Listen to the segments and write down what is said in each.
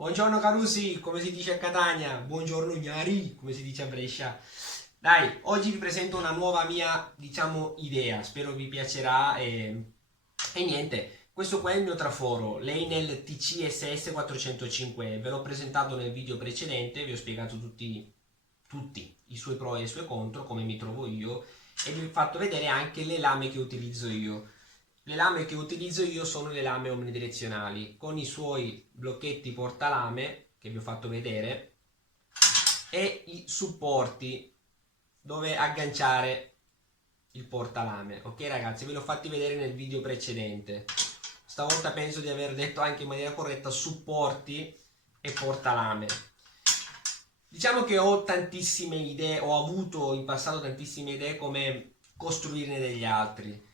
Buongiorno Carusi, come si dice a Catania? Buongiorno Gnari, come si dice a Brescia. Dai, oggi vi presento una nuova mia, idea, spero vi piacerà e niente, questo qua è il mio traforo, l'Enel TCSS 405, ve l'ho presentato nel video precedente, vi ho spiegato tutti i suoi pro e i suoi contro, come mi trovo io e vi ho fatto vedere anche le lame che utilizzo io. Le lame che utilizzo io sono le lame omnidirezionali con i suoi blocchetti portalame che vi ho fatto vedere e i supporti dove agganciare il portalame. Ok ragazzi, ve l'ho fatti vedere nel video precedente. Stavolta penso di aver detto anche in maniera corretta supporti e portalame. Diciamo che ho tantissime idee, ho avuto in passato tantissime idee come costruirne degli altri.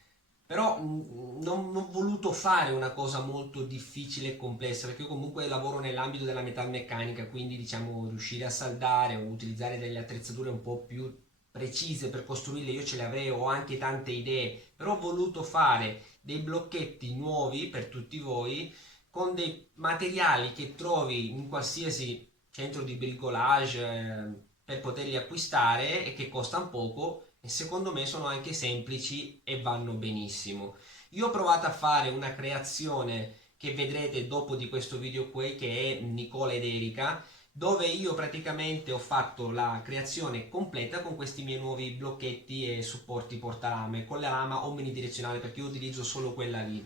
Però non ho voluto fare una cosa molto difficile e complessa, perché io comunque lavoro nell'ambito della metalmeccanica, quindi diciamo riuscire a saldare o utilizzare delle attrezzature un po' più precise per costruirle, io ce le avrei, ho anche tante idee, però ho voluto fare dei blocchetti nuovi per tutti voi con dei materiali che trovi in qualsiasi centro di bricolage per poterli acquistare e che costano poco e secondo me sono anche semplici e vanno benissimo. Io ho provato a fare una creazione che vedrete dopo di questo video qui, che è Nicola ed Erika, dove io praticamente ho fatto la creazione completa con questi miei nuovi blocchetti e supporti portalame con la lama omnidirezionale, perché io utilizzo solo quella lì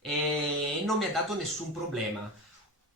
e non mi ha dato nessun problema.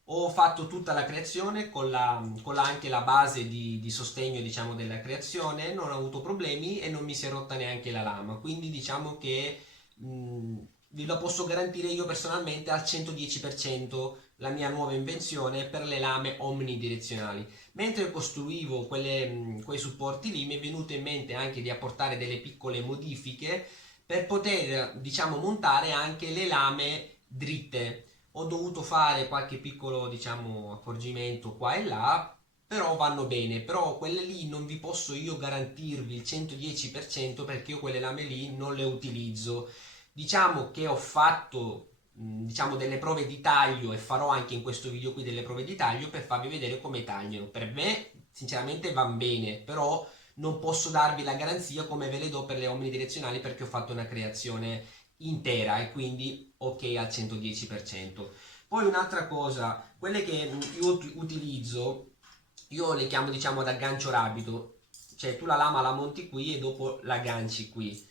Ho fatto tutta la creazione con anche la base di sostegno, diciamo, della creazione, non ho avuto problemi e non mi si è rotta neanche la lama, quindi diciamo che mh, vi la posso garantire io personalmente al 110% la mia nuova invenzione per le lame omnidirezionali. Mentre costruivo quei supporti lì mi è venuto in mente anche di apportare delle piccole modifiche per poter, diciamo, montare anche le lame dritte. Ho dovuto fare qualche piccolo, diciamo, accorgimento qua e là, però vanno bene. Però quelle lì non vi posso io garantirvi il 110% perché io quelle lame lì non le utilizzo. Diciamo che ho fatto diciamo delle prove di taglio e farò anche in questo video qui delle prove di taglio per farvi vedere come tagliano. Per me sinceramente van bene, però non posso darvi la garanzia come ve le do per le omnidirezionali perché ho fatto una creazione intera e quindi ok al 110%. Poi un'altra cosa, quelle che io utilizzo, io le chiamo diciamo ad aggancio rapido, cioè tu la lama la monti qui e dopo l'agganci qui.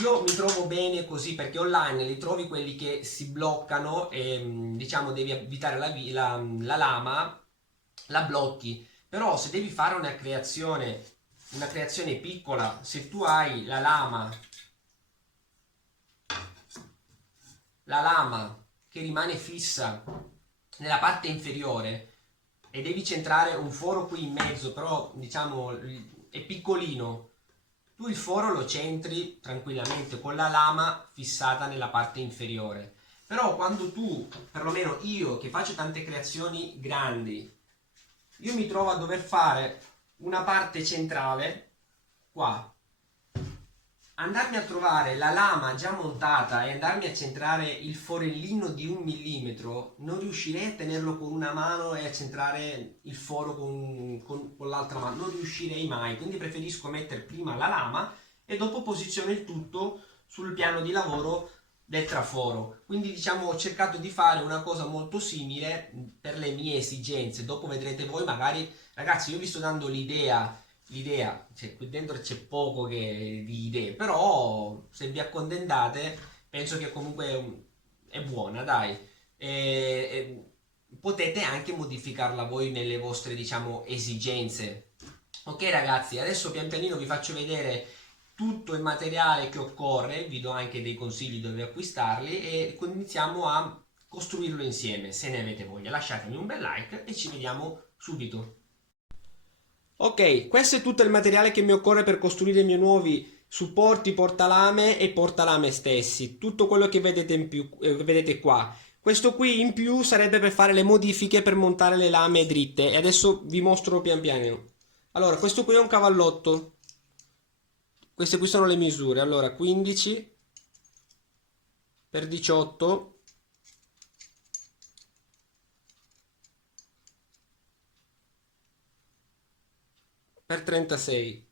Io mi trovo bene così perché online li trovi quelli che si bloccano e diciamo devi evitare la lama, la blocchi. Però se devi fare una creazione piccola, se tu hai la lama che rimane fissa nella parte inferiore e devi centrare un foro qui in mezzo, però diciamo è piccolino, tu il foro lo centri tranquillamente con la lama fissata nella parte inferiore. Però quando tu, perlomeno io che faccio tante creazioni grandi, io mi trovo a dover fare una parte centrale qua, andarmi a trovare la lama già montata e andarmi a centrare il forellino di 1 millimetro, non riuscirei a tenerlo con una mano e a centrare il foro con l'altra mano, non riuscirei mai, quindi preferisco mettere prima la lama e dopo posiziono il tutto sul piano di lavoro del traforo. Quindi diciamo ho cercato di fare una cosa molto simile per le mie esigenze, dopo vedrete voi magari, ragazzi io vi sto dando l'idea, cioè qui dentro c'è poco di idee, però se vi accontentate penso che comunque è buona, dai. E potete anche modificarla voi nelle vostre, diciamo, esigenze. Ok ragazzi, adesso pian pianino vi faccio vedere tutto il materiale che occorre, vi do anche dei consigli dove acquistarli e iniziamo a costruirlo insieme. Se ne avete voglia, lasciatemi un bel like e ci vediamo subito. Ok, questo è tutto il materiale che mi occorre per costruire i miei nuovi supporti portalame e portalame stessi. Tutto quello che vedete in più, vedete qua. Questo qui in più sarebbe per fare le modifiche per montare le lame dritte e adesso vi mostro pian piano. Allora, questo qui è un cavallotto. Queste qui sono le misure. Allora, 15 per 18 per 36.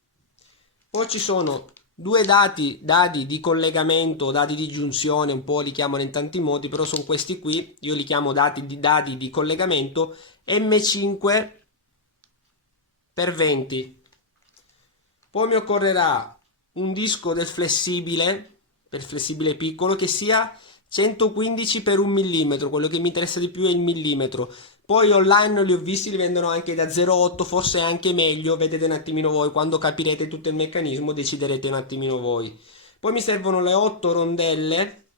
Poi ci sono due dadi di collegamento, dadi di giunzione, un po' li chiamano in tanti modi, però sono questi qui, io li chiamo dadi di collegamento M5 per 20. Poi mi occorrerà un disco del flessibile, per flessibile piccolo, che sia 115 per 1 mm, quello che mi interessa di più è il millimetro. Poi online li ho visti, li vendono anche da 0,8, forse anche meglio, vedete un attimino voi, quando capirete tutto il meccanismo deciderete un attimino voi. Poi mi servono le 8 rondelle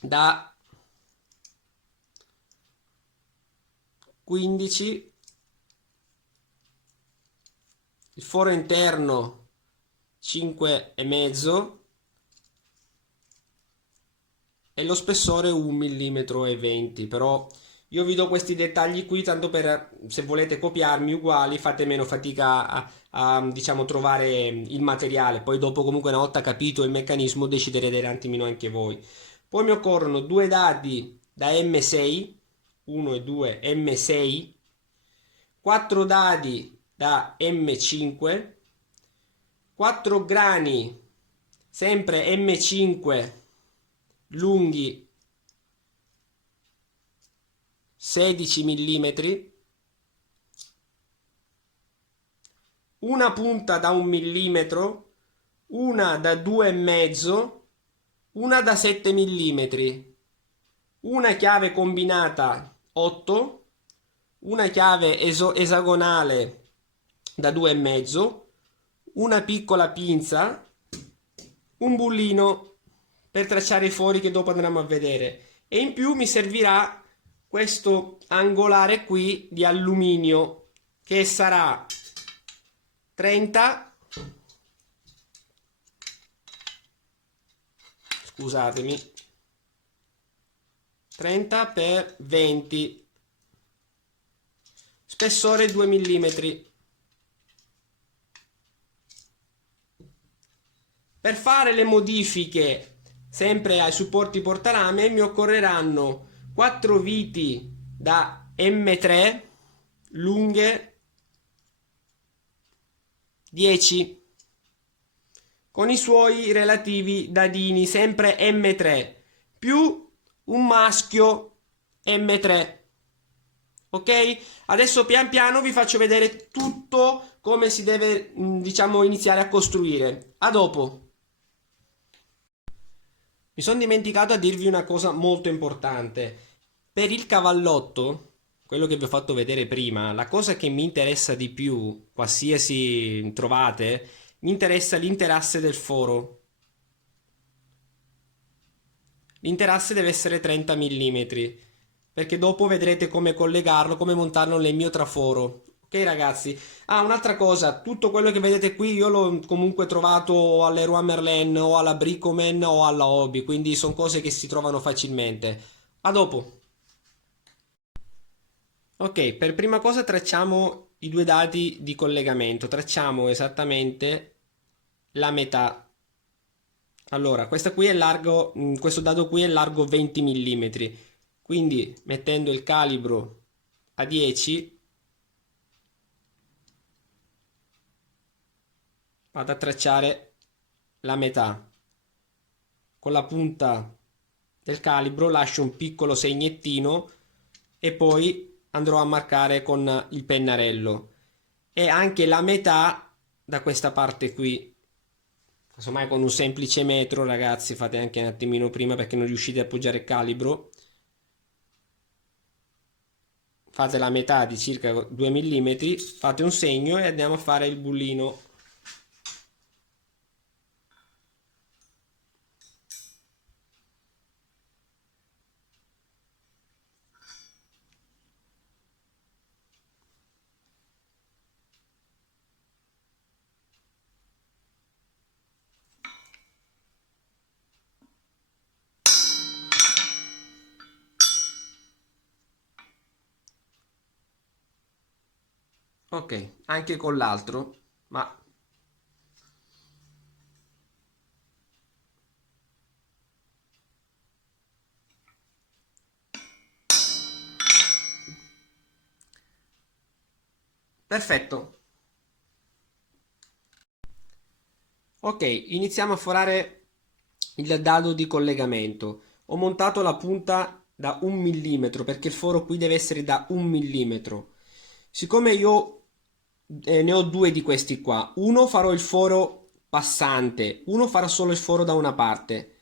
da 15, il foro interno 5,5 e lo spessore 1,20 mm, però io vi do questi dettagli qui tanto per se volete copiarmi uguali fate meno fatica diciamo trovare il materiale, poi dopo comunque una volta capito il meccanismo deciderete un attimino anche voi. Poi mi occorrono due dadi da M6, 1 e 2 M6, 4 dadi da M5, 4 grani sempre M5 lunghi 16 mm, una punta da 1 millimetro, una da 2,5, una da 7 mm, una chiave combinata 8, una chiave esagonale da 2,5, una piccola pinza, un bullino per tracciare i fori che dopo andremo a vedere, e in più mi servirà questo angolare qui di alluminio che sarà 30, scusatemi, 30 per 20, spessore 2 mm. Per fare le modifiche sempre ai supporti portalame mi occorreranno 4 viti da M3 lunghe 10 con i suoi relativi dadini sempre M3 più un maschio M3. Ok? Adesso pian piano vi faccio vedere tutto come si deve diciamo iniziare a costruire. A dopo. Mi sono dimenticato a dirvi una cosa molto importante. Per il cavallotto, quello che vi ho fatto vedere prima, la cosa che mi interessa di più, qualsiasi trovate, mi interessa l'interasse del foro. L'interasse deve essere 30 mm, perché dopo vedrete come collegarlo, come montarlo nel mio traforo. Ok ragazzi? Ah, un'altra cosa, tutto quello che vedete qui io l'ho comunque trovato all'Leroy Merlin o alla Bricoman o alla Hobby, quindi sono cose che si trovano facilmente. A dopo. Ok, per prima cosa tracciamo i due dati di collegamento, tracciamo esattamente la metà. Allora, questo dado qui è largo 20 mm, quindi mettendo il calibro a 10 vado a tracciare la metà. Con la punta del calibro lascio un piccolo segnettino e poi andrò a marcare con il pennarello. E anche la metà da questa parte qui. Casomai con un semplice metro, ragazzi, fate anche un attimino prima perché non riuscite a appoggiare il calibro. Fate la metà di circa 2 mm, fate un segno e andiamo a fare il bullino. Ok, anche con l'altro, ma perfetto. Ok, iniziamo a forare il dado di collegamento. Ho montato la punta da 1 mm perché il foro qui deve essere da 1 mm. Siccome io ne ho due di questi qua, uno farò il foro passante, uno farà solo il foro da una parte.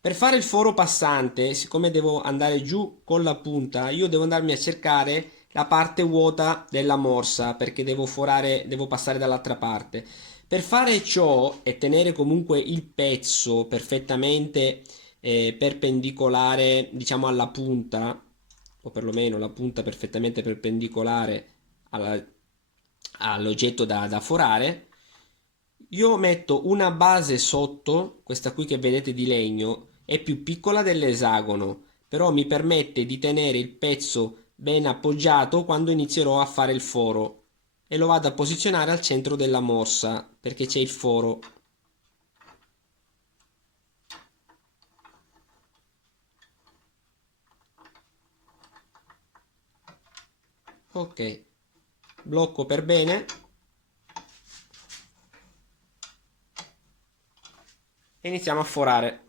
Per fare il foro passante, siccome devo andare giù con la punta, io devo andarmi a cercare la parte vuota della morsa perché devo forare, devo passare dall'altra parte. Per fare ciò e tenere comunque il pezzo perfettamente perpendicolare, diciamo alla punta, o perlomeno la punta perfettamente perpendicolare all'oggetto da forare, io metto una base sotto, questa qui che vedete di legno, è più piccola dell'esagono, però mi permette di tenere il pezzo ben appoggiato quando inizierò a fare il foro e lo vado a posizionare al centro della morsa perché c'è il foro. Ok, blocco per bene e iniziamo a forare.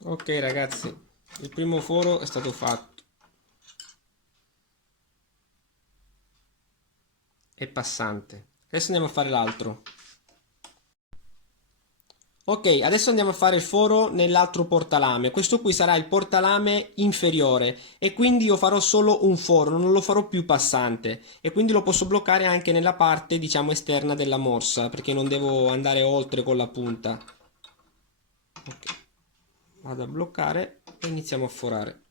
Ok ragazzi, il primo foro è stato fatto. È passante. Adesso andiamo a fare l'altro. Ok, adesso andiamo a fare il foro nell'altro portalame. Questo qui sarà il portalame inferiore e quindi io farò solo un foro, non lo farò più passante e quindi lo posso bloccare anche nella parte, diciamo, esterna della morsa perché non devo andare oltre con la punta. Ok, vado a bloccare e iniziamo a forare.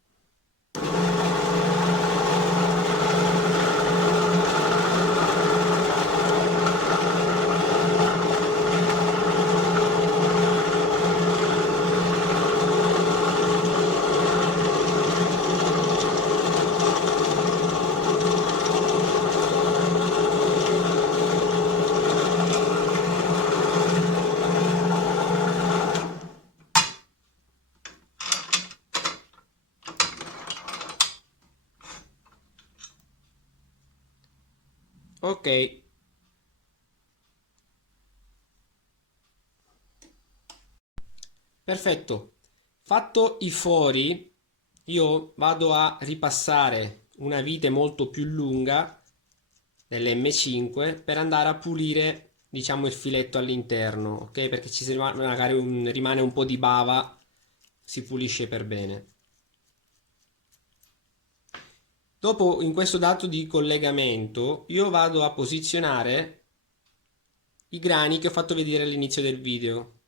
Ok, perfetto. Fatto i fori, io vado a ripassare una vite molto più lunga dell'M5 per andare a pulire, diciamo, il filetto all'interno, ok? Perché ci si magari rimane un po' di bava, si pulisce per bene. Dopo, in questo dato di collegamento, io vado a posizionare i grani che ho fatto vedere all'inizio del video,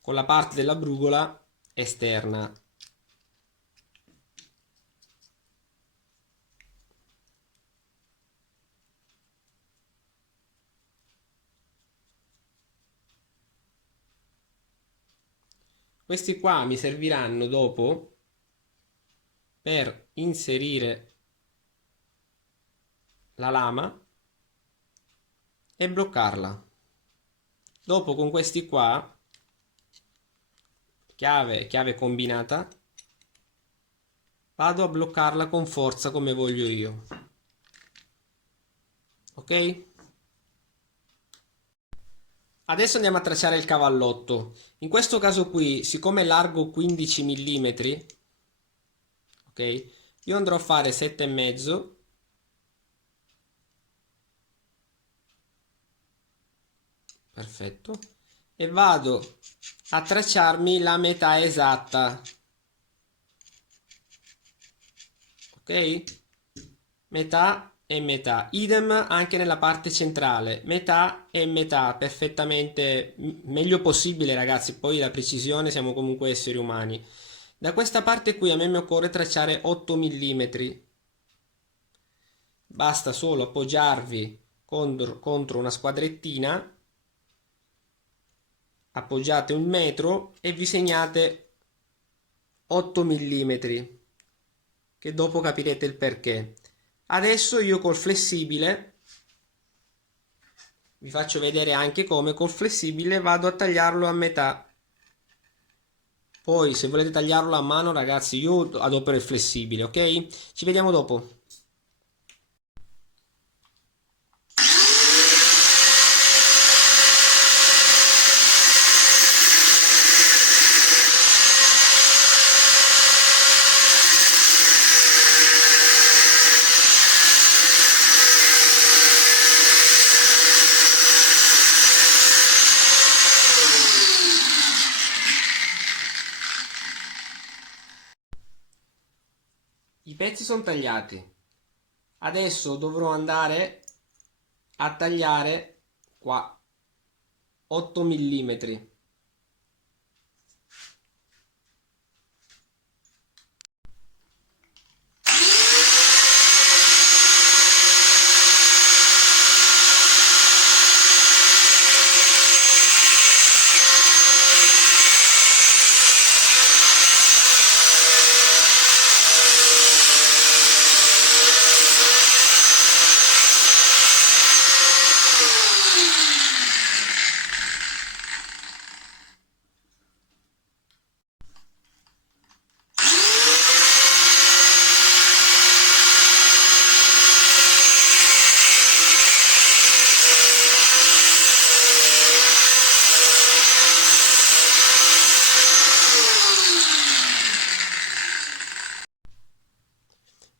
con la parte della brugola esterna. Questi qua mi serviranno dopo per inserire la lama e bloccarla. Dopo con questi qua chiave combinata, vado a bloccarla con forza come voglio io. Ok? Adesso andiamo a tracciare il cavallotto. In questo caso qui, siccome è largo 15 mm, ok? Io andrò a fare 7,5, perfetto, e vado a tracciarmi la metà esatta, ok? Metà e metà, idem anche nella parte centrale, metà e metà, perfettamente, meglio possibile ragazzi, poi la precisione, siamo comunque esseri umani. Da questa parte qui a me mi occorre tracciare 8 mm, basta solo appoggiarvi contro una squadrettina, appoggiate 1 metro e vi segnate 8 mm, che dopo capirete il perché. Adesso io col flessibile, vi faccio vedere anche come, col flessibile vado a tagliarlo a metà. Poi se volete tagliarlo a mano ragazzi, io adopero il flessibile, ok? Ci vediamo dopo. I pezzi sono tagliati. Adesso dovrò andare a tagliare qua 8 mm.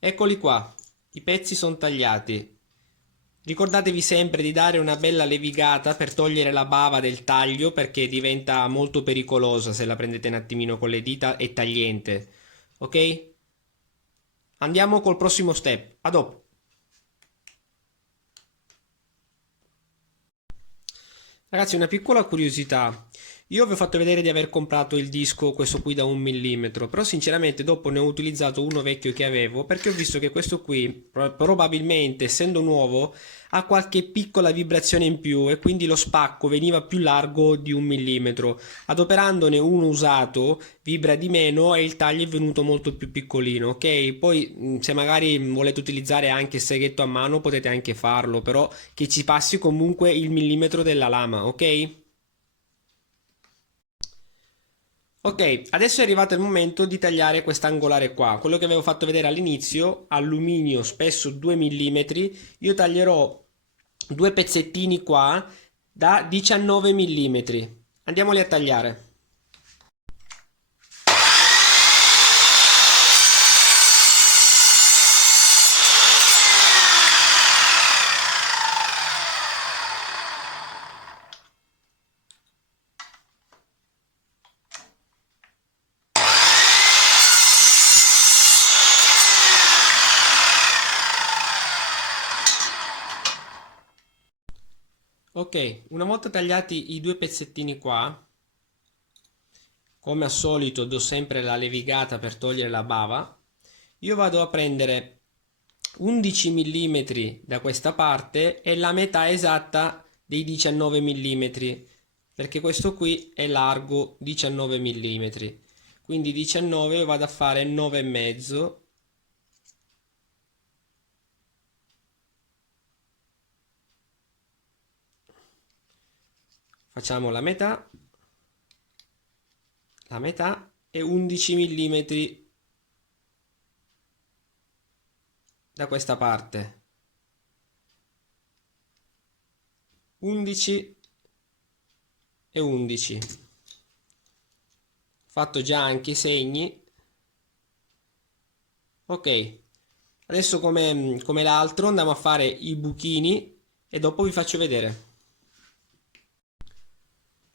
Eccoli qua, i pezzi sono tagliati. Ricordatevi sempre di dare una bella levigata per togliere la bava del taglio, perché diventa molto pericolosa se la prendete un attimino con le dita e tagliente. Ok? Andiamo col prossimo step. A dopo. Ragazzi, una piccola curiosità. Io vi ho fatto vedere di aver comprato il disco, questo qui da 1 mm, però sinceramente dopo ne ho utilizzato uno vecchio che avevo, perché ho visto che questo qui, probabilmente essendo nuovo, ha qualche piccola vibrazione in più e quindi lo spacco veniva più largo di 1 mm. Adoperandone uno usato vibra di meno e il taglio è venuto molto più piccolino, ok? Poi se magari volete utilizzare anche il seghetto a mano potete anche farlo, però che ci passi comunque il millimetro della lama, ok? Ok, adesso è arrivato il momento di tagliare quest'angolare qua, quello che avevo fatto vedere all'inizio, alluminio spesso 2 mm, io taglierò due pezzettini qua da 19 mm. Andiamoli a tagliare. Ok, una volta tagliati i due pezzettini qua, come al solito do sempre la levigata per togliere la bava, io vado a prendere 11 mm da questa parte e la metà esatta dei 19 mm, perché questo qui è largo 19 mm, quindi 19 io vado a fare 9,5. Facciamo la metà, la metà e 11 mm da questa parte. 11 e 11. Fatto già anche i segni. Ok, adesso come l'altro andiamo a fare i buchini e dopo vi faccio vedere.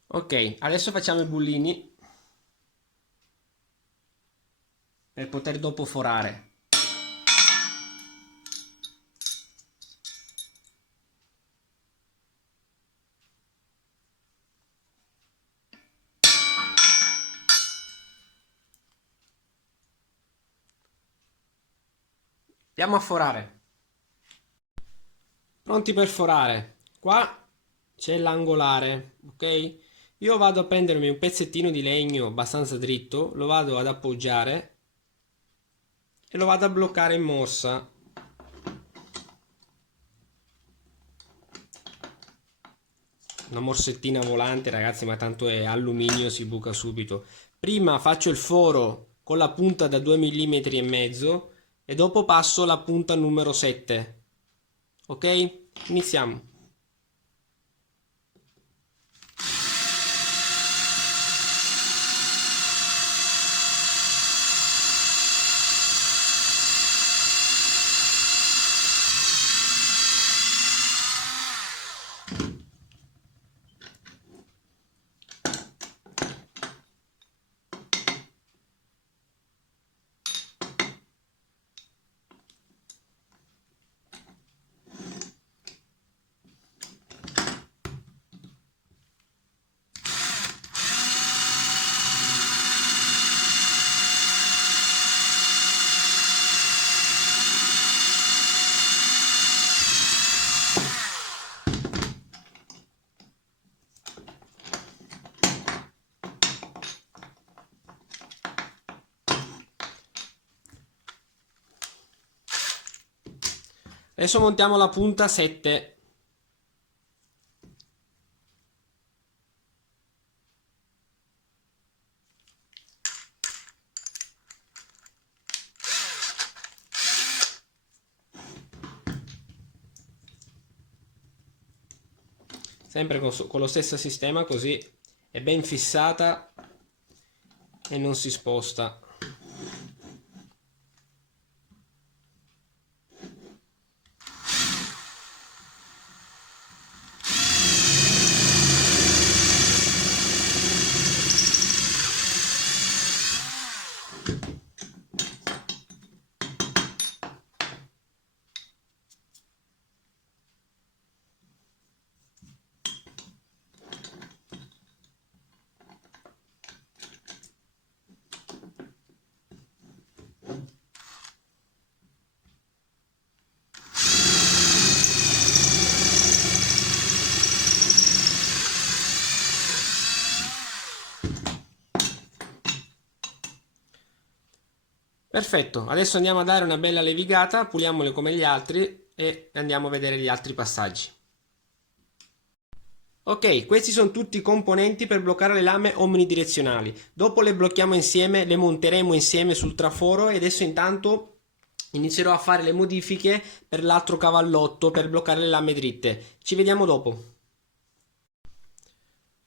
Ok, adesso facciamo i bullini per poter dopo forare. Andiamo a forare. Pronti per forare. Qua c'è l'angolare, ok? Io vado a prendermi un pezzettino di legno abbastanza dritto, lo vado ad appoggiare e lo vado a bloccare in morsa. Una morsettina volante, ragazzi, ma tanto è alluminio, si buca subito. Prima faccio il foro con la punta da 2 mm e mezzo e dopo passo la punta numero 7. Ok? Iniziamo. Adesso montiamo la punta 7. Sempre con lo stesso sistema, così è ben fissata e non si sposta. Perfetto, adesso andiamo a dare una bella levigata, puliamole come gli altri e andiamo a vedere gli altri passaggi. Ok, questi sono tutti i componenti per bloccare le lame omnidirezionali. Dopo le blocchiamo insieme, le monteremo insieme sul traforo e adesso intanto inizierò a fare le modifiche per l'altro cavallotto per bloccare le lame dritte. Ci vediamo dopo.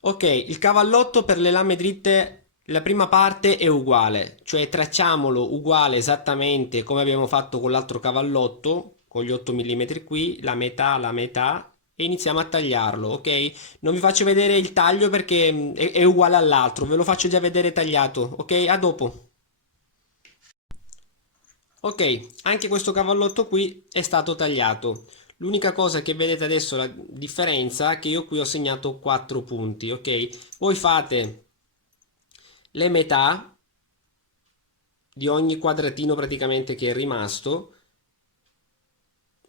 Ok, il cavallotto per le lame dritte, la prima parte è uguale, cioè tracciamolo uguale esattamente come abbiamo fatto con l'altro cavallotto, con gli 8 mm qui, la metà, e iniziamo a tagliarlo, ok? Non vi faccio vedere il taglio perché è uguale all'altro, ve lo faccio già vedere tagliato, ok? A dopo. Ok, anche questo cavallotto qui è stato tagliato. L'unica cosa che vedete adesso, la differenza, è che io qui ho segnato 4 punti, ok? Voi fate le metà di ogni quadratino praticamente che è rimasto,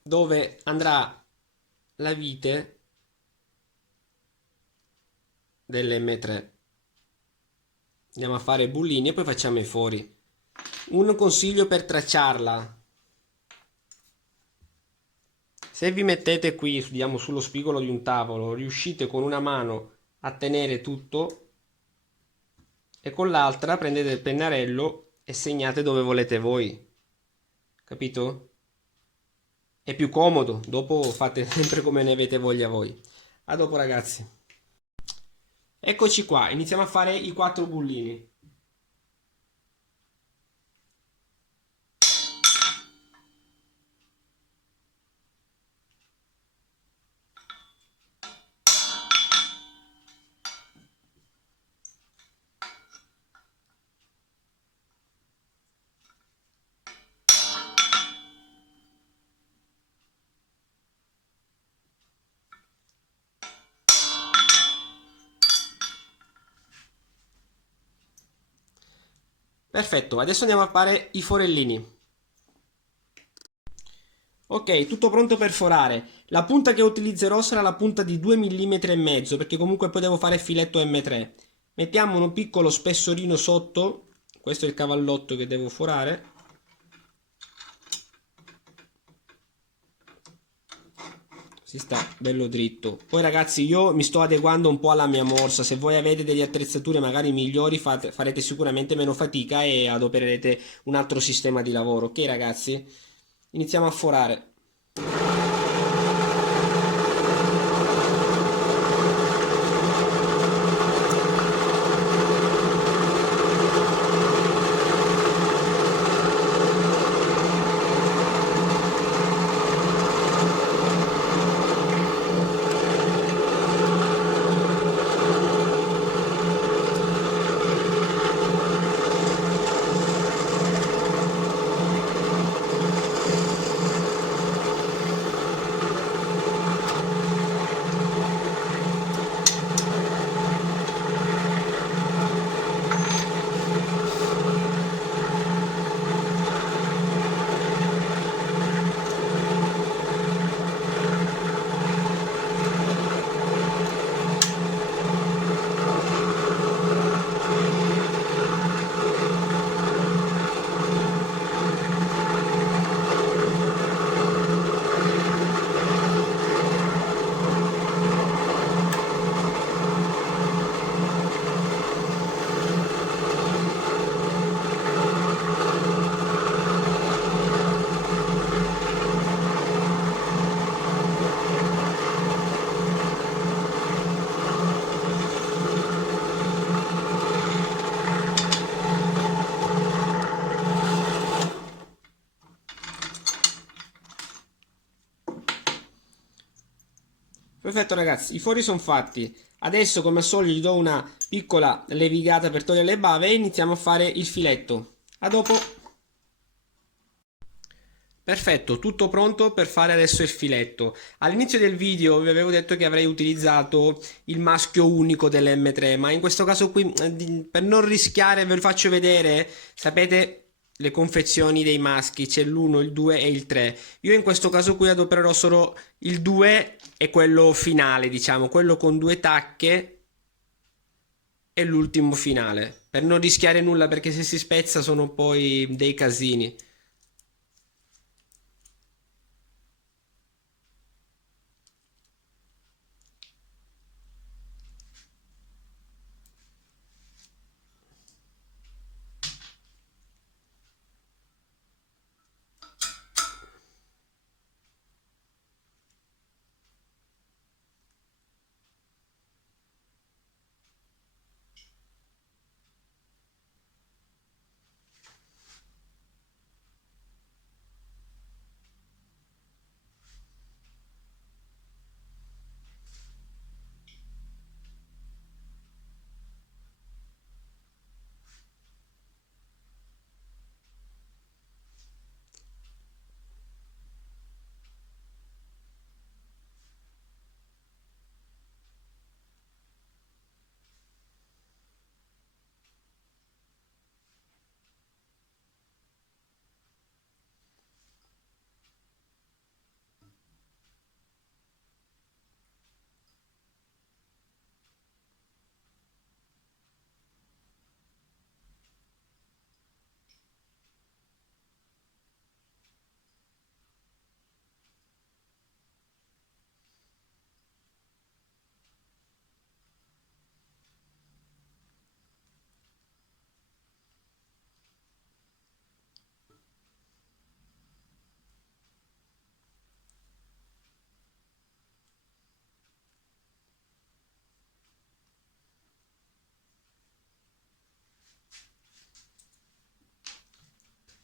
dove andrà la vite dell'M3. Andiamo a fare bullini e poi facciamo i fori. Un consiglio per tracciarla: se vi mettete qui, diciamo, sullo spigolo di un tavolo, riuscite con una mano a tenere tutto e con l'altra prendete il pennarello e segnate dove volete voi. Capito? È più comodo, dopo fate sempre come ne avete voglia voi. A dopo ragazzi. Eccoci qua, iniziamo a fare i 4 bullini. Perfetto, adesso andiamo a fare i forellini. Ok, tutto pronto per forare. La punta che utilizzerò sarà la punta di 2,5 mm perché comunque poi devo fare filetto M3. Mettiamo un piccolo spessorino sotto, questo è il cavallotto che devo forare. Si sta bello dritto. Poi ragazzi io mi sto adeguando un po' alla mia morsa. Se voi avete delle attrezzature magari migliori farete sicuramente meno fatica e adopererete un altro sistema di lavoro. Ok ragazzi? Iniziamo a forare. Perfetto ragazzi, i fori sono fatti. Adesso come al solito gli do una piccola levigata per togliere le bave e iniziamo a fare il filetto. A dopo. Perfetto, tutto pronto per fare adesso il filetto. All'inizio del video vi avevo detto che avrei utilizzato il maschio unico dell'M3, ma in questo caso qui, per non rischiare, ve lo faccio vedere. Sapete le confezioni dei maschi, c'è l'1, il 2 e il 3. Io in questo caso qui adopererò solo il 2 e quello finale, diciamo, quello con 2 tacche e l'ultimo finale, per non rischiare nulla perché se si spezza sono poi dei casini.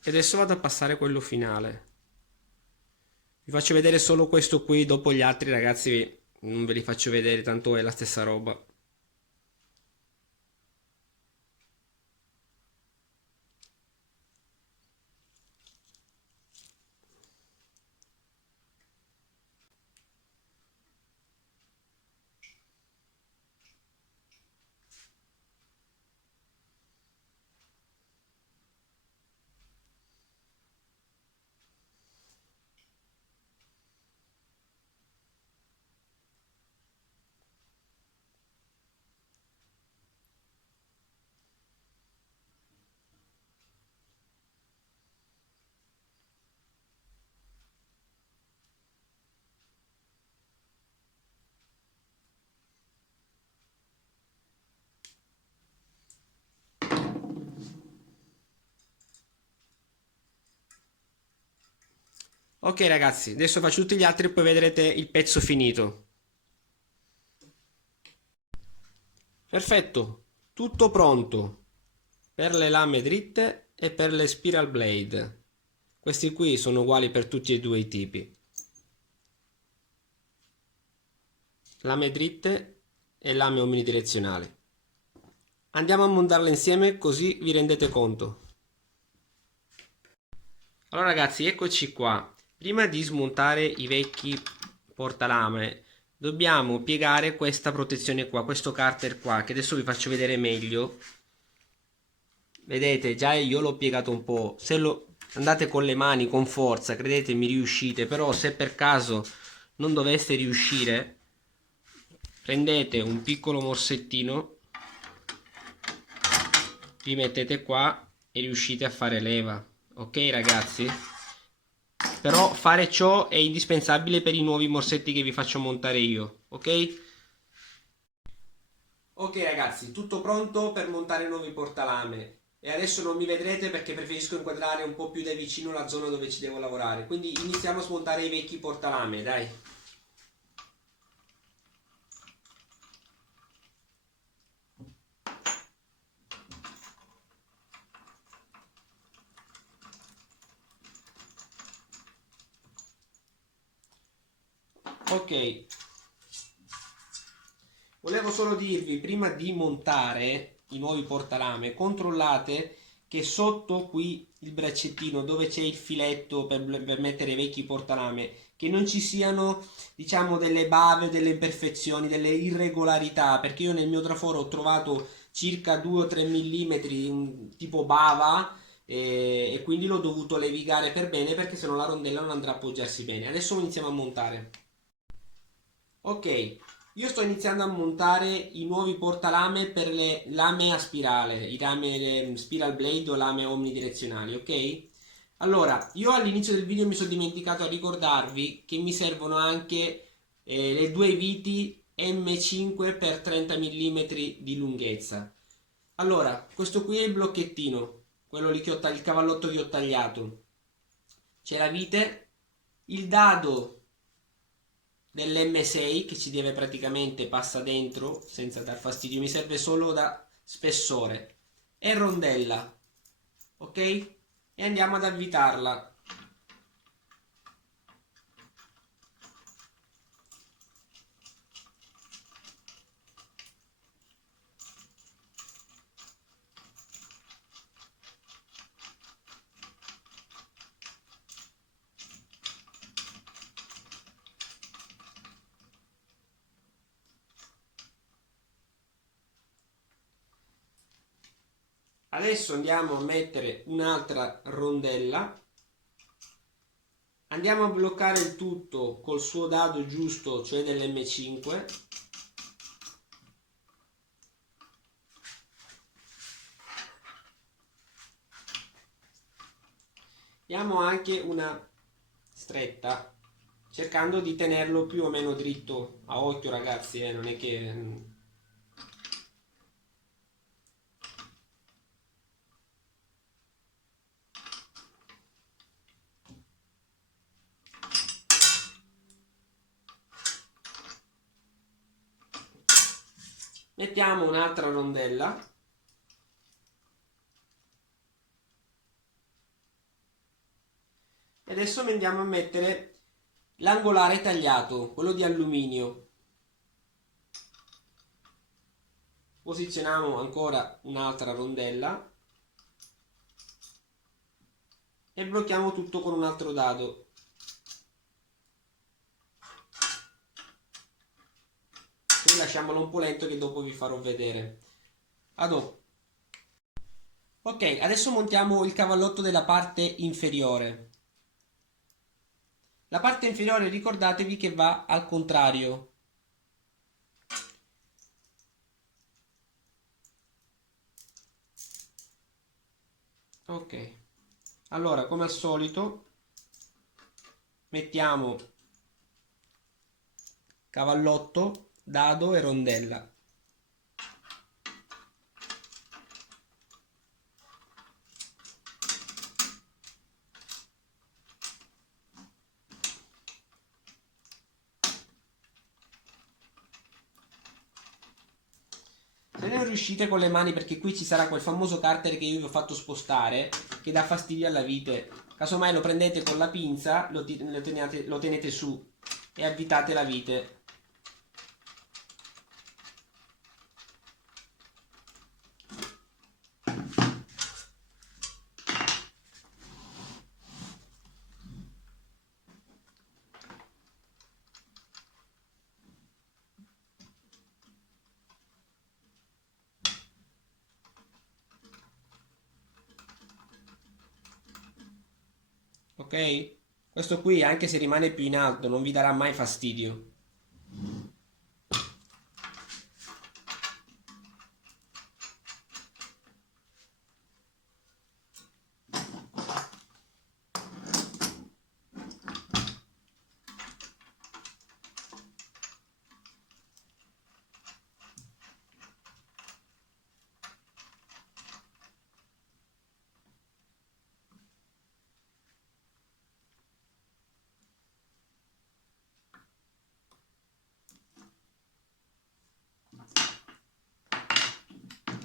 e adesso vado a passare quello finale. Vi faccio vedere solo questo qui, dopo gli altri ragazzi non ve li faccio vedere, tanto è la stessa roba. Ok ragazzi, adesso faccio tutti gli altri e poi vedrete il pezzo finito. Perfetto, tutto pronto per le lame dritte e per le spiral blade. Questi qui sono uguali per tutti e due i tipi. Lame dritte e lame omnidirezionali. Andiamo a montarle insieme così vi rendete conto. Allora ragazzi, eccoci qua. Prima di smontare i vecchi portalame dobbiamo piegare questa protezione qua, questo carter qua, che adesso vi faccio vedere meglio. Vedete, già io l'ho piegato un po'. Se lo andate con le mani con forza, credetemi, riuscite. Però se per caso non doveste riuscire, prendete un piccolo morsettino, vi mettete qua e riuscite a fare leva. Ok ragazzi? Però fare ciò è indispensabile per i nuovi morsetti che vi faccio montare io. Ok? Ok ragazzi, tutto pronto per montare nuovi portalame. E adesso non mi vedrete perché preferisco inquadrare un po' più da vicino la zona dove ci devo lavorare. Quindi iniziamo a smontare i vecchi portalame, dai. Ok. Volevo solo dirvi, prima di montare i nuovi portalame, controllate che sotto qui il braccettino dove c'è il filetto per mettere i vecchi portalame, che non ci siano, diciamo, delle bave, delle imperfezioni, delle irregolarità, perché io nel mio traforo ho trovato circa 2 o 3 mm tipo bava e quindi l'ho dovuto levigare per bene perché sennò la rondella non andrà a appoggiarsi bene. Adesso iniziamo a montare. Ok, io sto iniziando a montare i nuovi portalame per le lame a spirale, i lame spiral blade o lame omnidirezionali, ok? Allora, io all'inizio del video mi sono dimenticato a ricordarvi che mi servono anche le due viti M5 per 30 mm di lunghezza. Allora, questo qui è il blocchettino, quello lì che il cavallotto che ho tagliato. C'è la vite, il dado dell'M6 che ci deve praticamente passa dentro senza dar fastidio, mi serve solo da spessore e rondella, ok? E andiamo ad avvitarla. Adesso andiamo a mettere un'altra rondella, andiamo a bloccare il tutto col suo dado giusto, cioè dell'M5. Diamo anche una stretta, cercando di tenerlo più o meno dritto a occhio ragazzi, non è che mettiamo un'altra rondella adesso andiamo a mettere l'angolare tagliato, quello di alluminio. Posizioniamo ancora un'altra rondella e blocchiamo tutto con un altro dado. Quindi lasciamolo un po' lento che dopo vi farò vedere. A dopo. Ok, adesso montiamo il cavallotto della parte inferiore. La parte inferiore ricordatevi che va al contrario. Ok, allora come al solito mettiamo cavallotto, dado e rondella. Se non riuscite con le mani, perché qui ci sarà quel famoso cartere che io vi ho fatto spostare, che dà fastidio alla vite, casomai lo prendete con la pinza, lo tenete su e avvitate la vite. Ok? Questo qui, anche se rimane più in alto, non vi darà mai fastidio.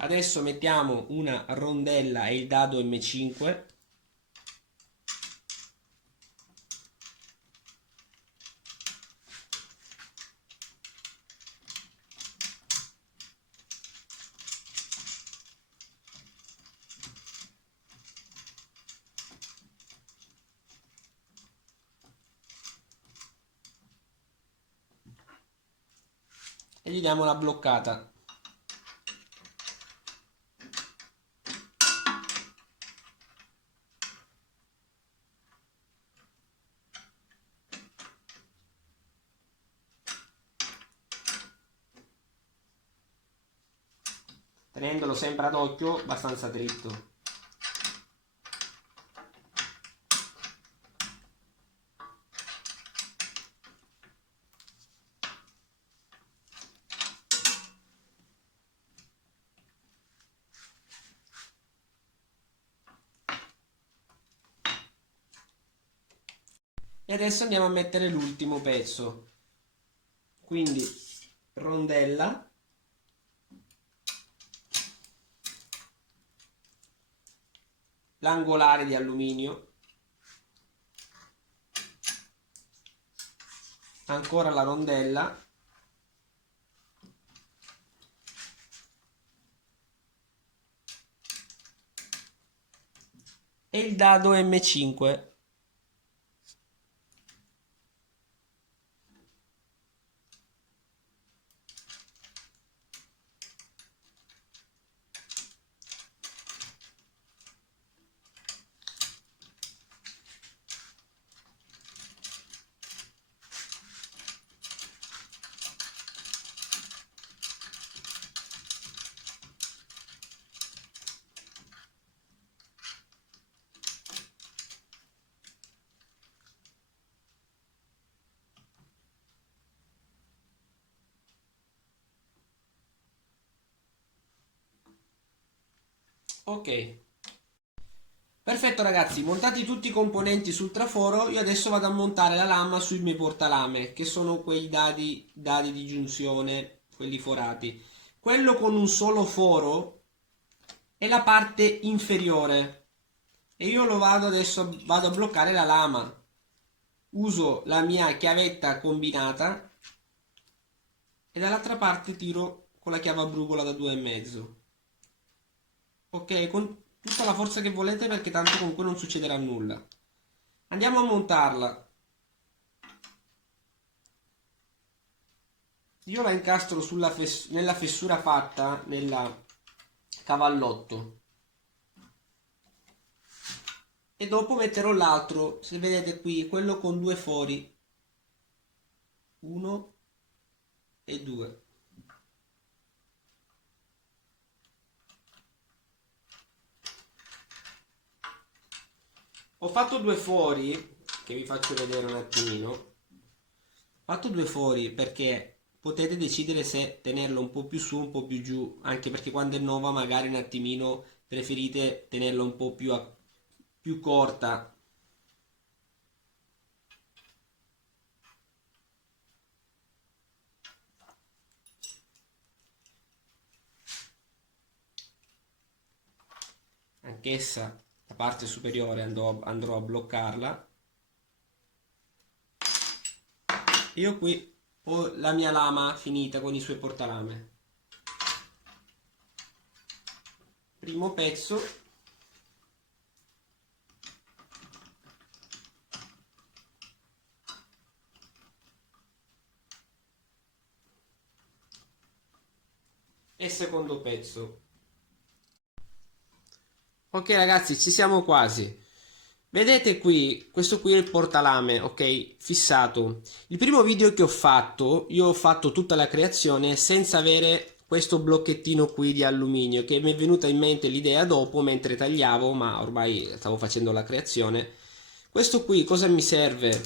Adesso mettiamo una rondella e il dado M5. E gli diamo la bloccata. Tenendolo sempre ad occhio, abbastanza dritto. E adesso andiamo a mettere l'ultimo pezzo. Quindi rondella, l'angolare di alluminio, ancora la rondella e il dado M5. Ok, perfetto ragazzi, montati tutti i componenti sul traforo, io adesso vado a montare la lama sui miei portalame, che sono quei dadi di giunzione, quelli forati. Quello con un solo foro è la parte inferiore e io lo vado adesso, vado a bloccare la lama. uso la mia chiavetta combinata e dall'altra parte tiro con la chiave a brugola da 2,5. Ok, con tutta la forza che volete perché tanto comunque non succederà nulla. Andiamo a montarla. Io la incastro nella fessura fatta nel cavallotto. E dopo metterò l'altro, se vedete qui, quello con due fori. 1 e 2. Ho fatto due fuori, che vi faccio vedere un attimino. Ho fatto due fuori perché potete decidere se tenerlo un po' più su, un po' più giù, anche perché quando è nuova magari un attimino preferite tenerla un po' più corta. Anch'essa, la parte superiore andrò a bloccarla. Io qui ho la mia lama finita con i suoi portalame. Primo pezzo. E secondo pezzo. Ok ragazzi, ci siamo quasi. Vedete qui, questo qui è il portalame, ok? Fissato. Il primo video che ho fatto, io ho fatto tutta la creazione senza avere questo blocchettino qui di alluminio, che mi è venuta in mente l'idea dopo mentre tagliavo, ma ormai stavo facendo la creazione. Questo qui cosa mi serve?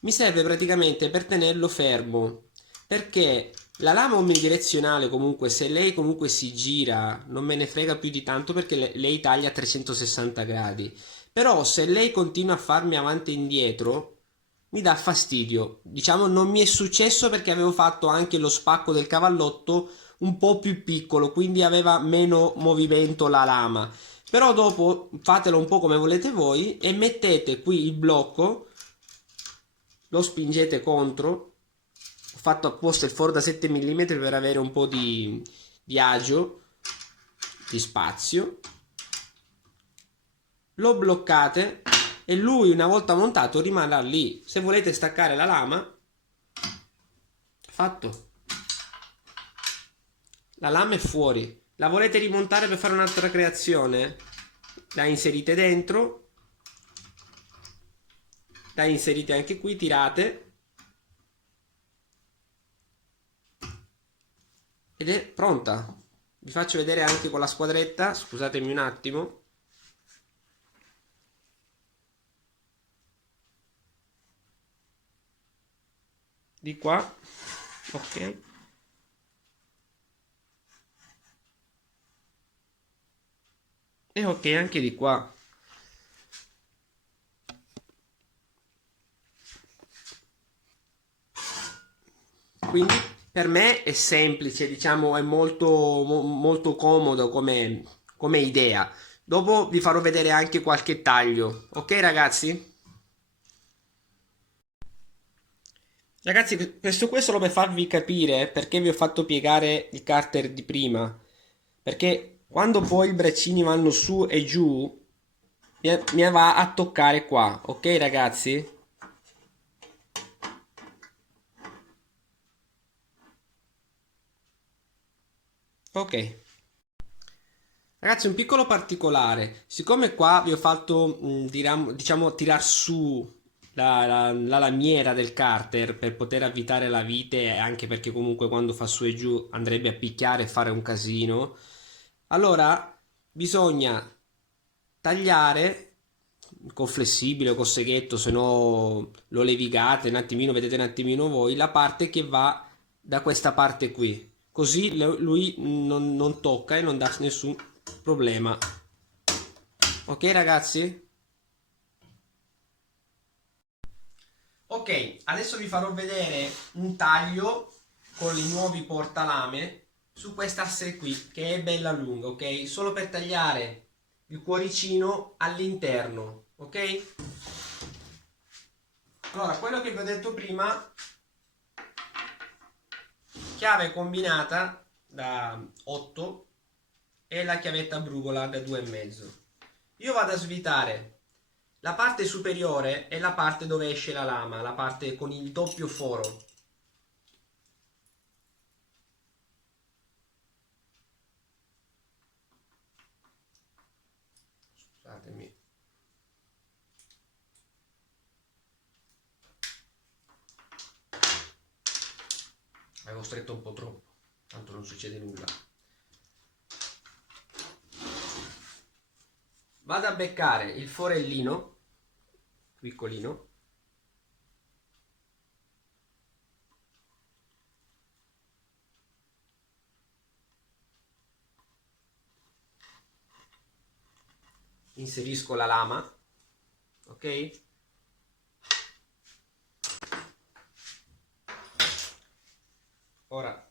Mi serve praticamente per tenerlo fermo, perché la lama omnidirezionale comunque, se lei comunque si gira, non me ne frega più di tanto perché lei taglia a 360 gradi. Però se lei continua a farmi avanti e indietro, mi dà fastidio. Diciamo, non mi è successo perché avevo fatto anche lo spacco del cavallotto un po' più piccolo, quindi aveva meno movimento la lama. Però dopo fatelo un po' come volete voi e mettete qui il blocco, lo spingete contro. Ho fatto apposta il foro da 7 mm per avere un po' di agio, di spazio. Lo bloccate e lui una volta montato rimarrà lì. Se volete staccare la lama, fatto. La lama è fuori. La volete rimontare per fare un'altra creazione? La inserite dentro, la inserite anche qui, tirate ed è pronta. Vi faccio vedere anche con la squadretta, scusatemi un attimo. Di qua, ok. E ok anche di qua. Quindi per me è semplice, diciamo, è molto comodo come idea. Dopo vi farò vedere anche qualche taglio. Ok ragazzi? Ragazzi, questo solo per farvi capire perché vi ho fatto piegare il carter di prima. Perché quando poi i braccini vanno su e giù, mi va a toccare qua. Ok ragazzi? Ok. Ragazzi, un piccolo particolare, siccome qua vi ho fatto, diciamo, tirar su la lamiera del carter per poter avvitare la vite, e anche perché comunque quando fa su e giù andrebbe a picchiare e fare un casino, allora bisogna tagliare con flessibile o con seghetto, se no lo levigate un attimino, vedete un attimino voi, la parte che va da questa parte qui. Così lui non tocca e non dà nessun problema. Ok ragazzi? Ok, adesso vi farò vedere un taglio con i nuovi portalame su quest'asse qui che è bella lunga, ok? Solo per tagliare il cuoricino all'interno, ok? Allora, quello che vi ho detto prima, chiave combinata da 8 e la chiavetta brugola da 2,5. Io vado a svitare la parte superiore è la parte dove esce la lama, la parte con il doppio foro. Scusatemi. Avevo stretto un po' troppo, tanto non succede nulla. Vado a beccare il forellino, piccolino, inserisco la lama, ok? Ora,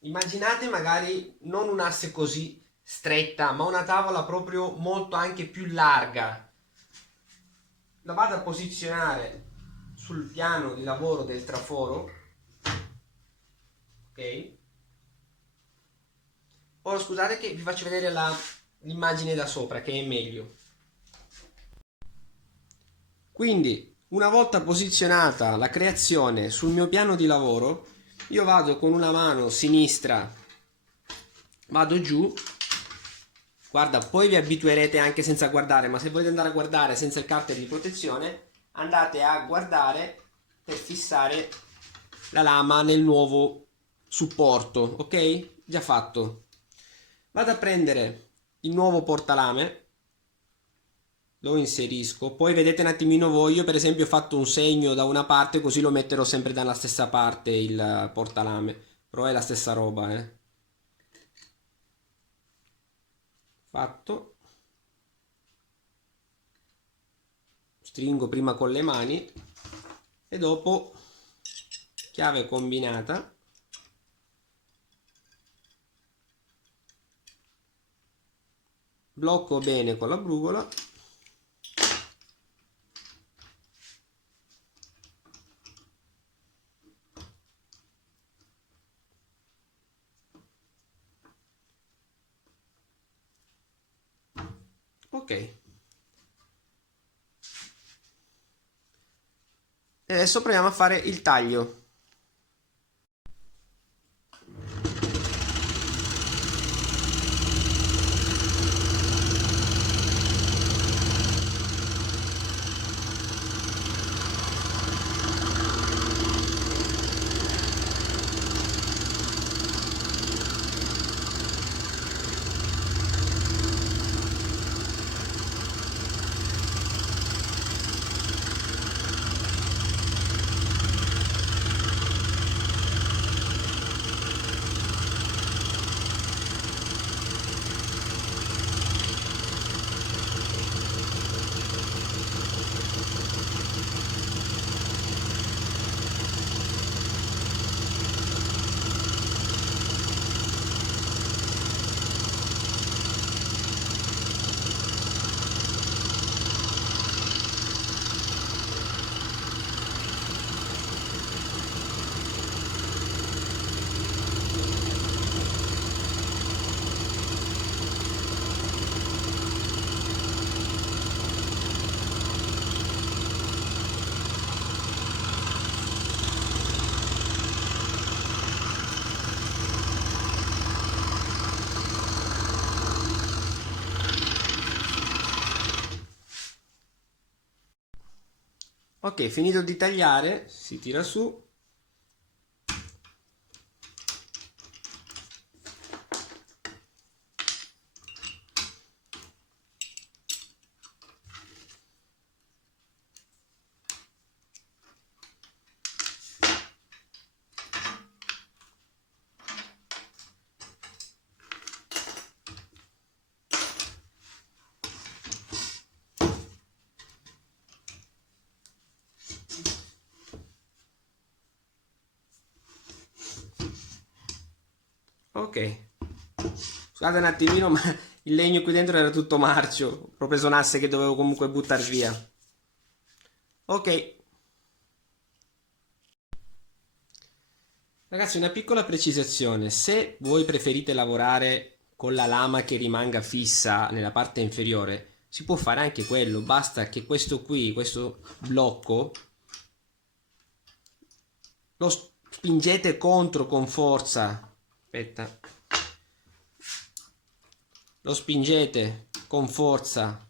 immaginate magari non un'asse così stretta, ma una tavola proprio molto anche più larga. La vado a posizionare sul piano di lavoro del traforo, ok? Ora scusate che vi faccio vedere l'immagine da sopra, che è meglio. Quindi, una volta posizionata la creazione sul mio piano di lavoro, io vado con una mano sinistra, vado giù, guarda, poi vi abituerete anche senza guardare, ma se volete andare a guardare senza il carter di protezione, andate a guardare per fissare la lama nel nuovo supporto, ok? Già fatto. Vado a prendere il nuovo portalame, lo inserisco, poi vedete un attimino voi, io per esempio ho fatto un segno da una parte così lo metterò sempre dalla stessa parte il portalame, però è la stessa roba, fatto. Stringo prima con le mani e dopo chiave combinata, blocco bene con la brugola. Ok. E adesso proviamo a fare il taglio. Ok, finito di tagliare, si tira su. Ok, scusate un attimino, ma il legno qui dentro era tutto marcio. Ho preso un asse che dovevo comunque buttare via. Ok. Ragazzi, una piccola precisazione: se voi preferite lavorare con la lama che rimanga fissa nella parte inferiore, si può fare anche quello, basta che questo qui, questo blocco, lo spingete contro con forza. Aspetta. Lo spingete con forza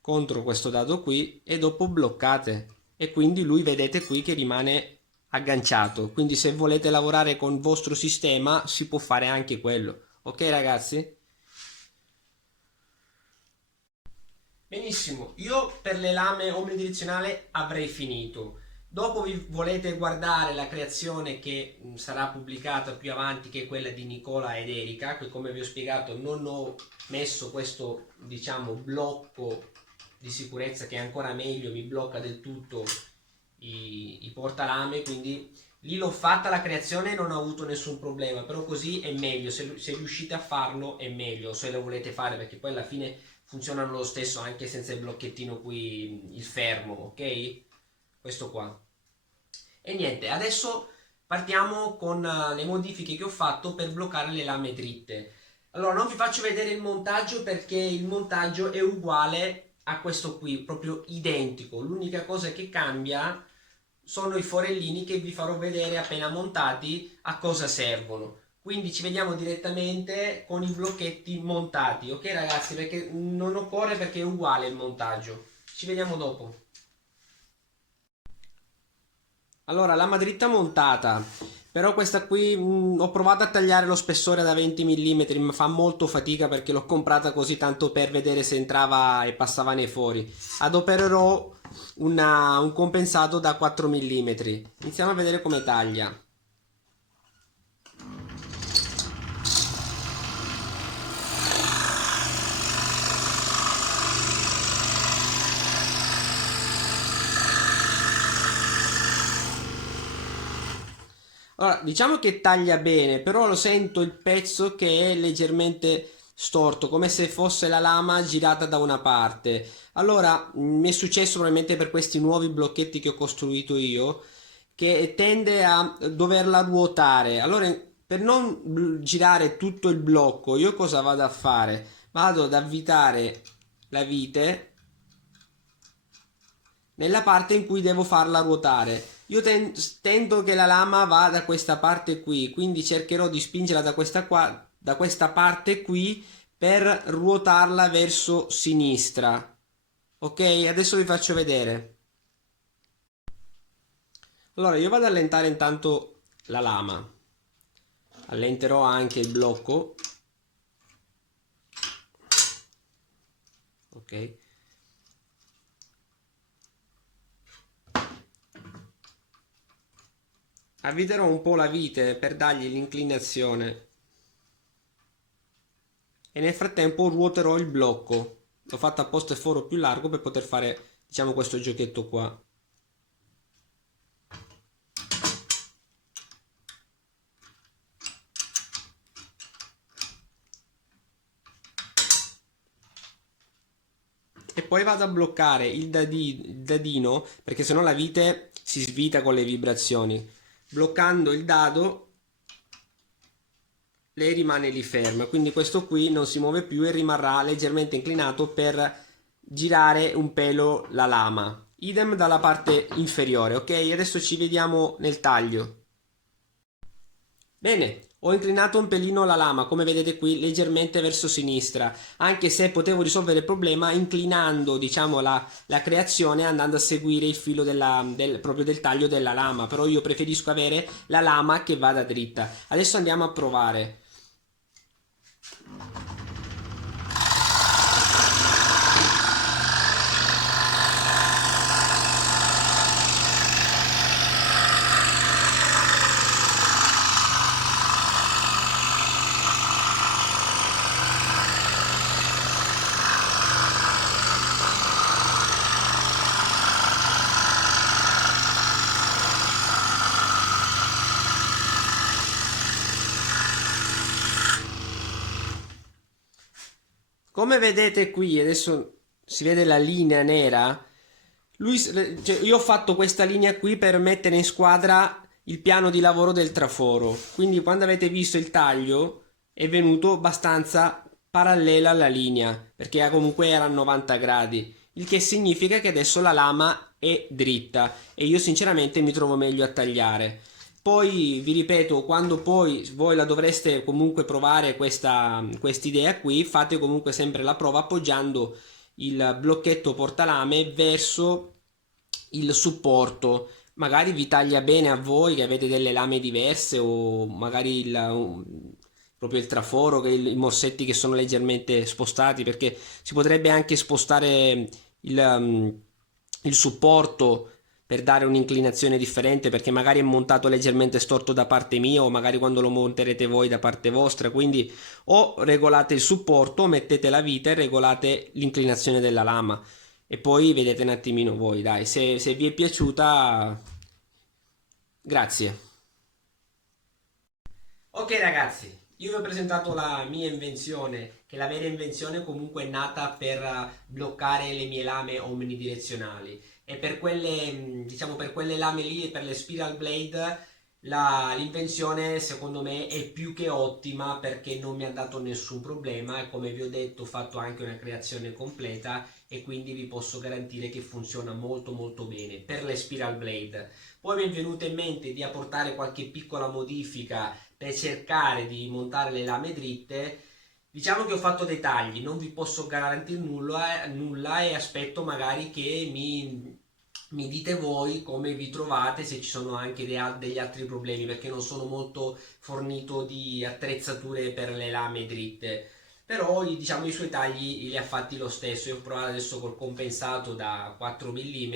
contro questo dado qui e dopo bloccate, e quindi lui vedete qui che rimane agganciato. Quindi se volete lavorare con il vostro sistema si può fare anche quello. Ok ragazzi? Benissimo, io per le lame omnidirezionale avrei finito. Dopo vi volete guardare la creazione che sarà pubblicata più avanti, che è quella di Nicola ed Erika, che come vi ho spiegato non ho messo questo, diciamo, blocco di sicurezza che è ancora meglio, mi blocca del tutto i portalame, quindi lì l'ho fatta la creazione e non ho avuto nessun problema, però così è meglio, se riuscite a farlo è meglio, se lo volete fare, perché poi alla fine funzionano lo stesso anche senza il blocchettino qui, il fermo, ok? Questo qua. E niente, adesso partiamo con le modifiche che ho fatto per bloccare le lame dritte. Allora, non vi faccio vedere il montaggio perché il montaggio è uguale a questo qui, proprio identico. L'unica cosa che cambia sono i forellini che vi farò vedere appena montati a cosa servono. Quindi ci vediamo direttamente con i blocchetti montati, ok ragazzi? Perché non occorre, perché è uguale il montaggio. Ci vediamo dopo. Allora, lama dritta montata, però questa qui ho provato a tagliare lo spessore da 20 mm, ma fa molto fatica perché l'ho comprata così tanto per vedere se entrava e passava nei fori. Adopererò un compensato da 4 mm. Iniziamo a vedere come taglia. Allora, diciamo che taglia bene, però lo sento il pezzo che è leggermente storto, come se fosse la lama girata da una parte. Allora, mi è successo probabilmente per questi nuovi blocchetti che ho costruito io, che tende a doverla ruotare. Allora, per non girare tutto il blocco, io cosa vado a fare? Vado ad avvitare la vite nella parte in cui devo farla ruotare. Io tento che la lama va da questa parte qui, quindi cercherò di spingerla da questa parte qui per ruotarla verso sinistra. Ok, adesso vi faccio vedere. Allora, io vado ad allentare intanto la lama. Allenterò anche il blocco. Ok. Avviterò un po' la vite per dargli l'inclinazione e nel frattempo ruoterò il blocco. L'ho fatto apposta il foro più largo per poter fare, diciamo, questo giochetto qua. E poi vado a bloccare il dadino, perché sennò la vite si svita con le vibrazioni. Bloccando il dado lei rimane lì ferma, quindi questo qui non si muove più e rimarrà leggermente inclinato per girare un pelo la lama. Idem dalla parte inferiore, ok? Adesso ci vediamo nel taglio. Bene, ho inclinato un pelino la lama, come vedete qui, leggermente verso sinistra, anche se potevo risolvere il problema inclinando, diciamo, la creazione, andando a seguire il filo proprio del taglio della lama, però io preferisco avere la lama che vada dritta. Adesso andiamo a provare. Come vedete qui, adesso si vede la linea nera, Cioè, io ho fatto questa linea qui per mettere in squadra il piano di lavoro del traforo. Quindi quando avete visto il taglio è venuto abbastanza parallela alla linea, perché comunque era a 90 gradi. Il che significa che adesso la lama è dritta e io sinceramente mi trovo meglio a tagliare. Poi vi ripeto, quando poi voi la dovreste comunque provare quest'idea qui, fate comunque sempre la prova appoggiando il blocchetto portalame verso il supporto. Magari vi taglia bene a voi che avete delle lame diverse o magari proprio il traforo, i morsetti che sono leggermente spostati, perché si potrebbe anche spostare il supporto per dare un'inclinazione differente, perché magari è montato leggermente storto da parte mia o magari quando lo monterete voi da parte vostra. Quindi o regolate il supporto, o mettete la vita e regolate l'inclinazione della lama e poi vedete un attimino voi, dai, se vi è piaciuta, grazie. Ok ragazzi, io vi ho presentato la mia invenzione, che la vera invenzione comunque è nata per bloccare le mie lame omnidirezionali e per quelle, diciamo per quelle lame lì e per le spiral blade l'invenzione secondo me è più che ottima perché non mi ha dato nessun problema e come vi ho detto ho fatto anche una creazione completa e quindi vi posso garantire che funziona molto molto bene per le spiral blade. Poi mi è venuto in mente di apportare qualche piccola modifica per cercare di montare le lame dritte. Diciamo che ho fatto dei tagli, non vi posso garantire nulla e aspetto magari che mi dite voi come vi trovate, se ci sono anche degli altri problemi, perché non sono molto fornito di attrezzature per le lame dritte. Però diciamo i suoi tagli li ha fatti lo stesso. Io ho provato adesso col compensato da 4 mm,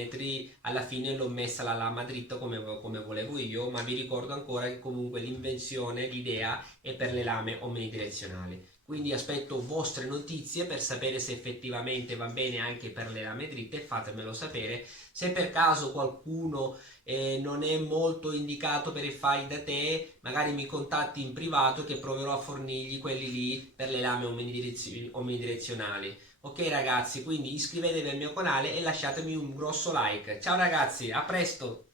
alla fine l'ho messa la lama dritta come volevo io, ma vi ricordo ancora che comunque l'invenzione, l'idea è per le lame omnidirezionali. Quindi aspetto vostre notizie per sapere se effettivamente va bene anche per le lame dritte, fatemelo sapere. Se per caso qualcuno non è molto indicato per il fai da te, magari mi contatti in privato che proverò a fornirgli quelli lì per le lame omnidirezionali. Ok ragazzi, quindi iscrivetevi al mio canale e lasciatemi un grosso like. Ciao ragazzi, a presto!